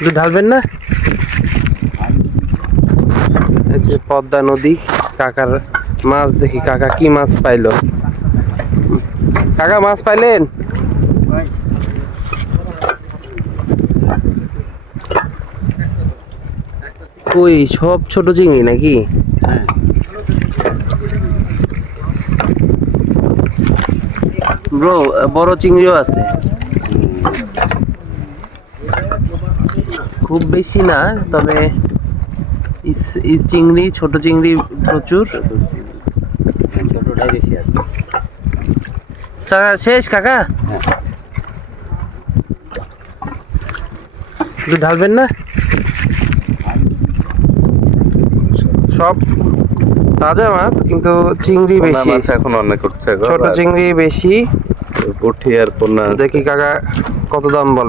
একটু ঢালবেন না? এই যে পদ্মা নদী, কাকার মাছ দেখি, কাকা কি মাছ পাইলো। কাকা মাছ পাইলেন? কই সব ছোট চিংড়ি নাকি? ব্রো বড় চিংড়িও আছে, খুব বেশি না, তবে চিংড়ি, ছোট চিংড়ি প্রচুর। ছোটটাই বেশি আছে। শেষ কাকা? একটু ঢালবেন না? সব তাজা মাছ, কিন্তু চিংড়ি বেশি এখন অনেক উঠছে, ছোট চিংড়ি বেশি। পুঁটি আর পোনা। দেখি কাকা কত দাম বলে।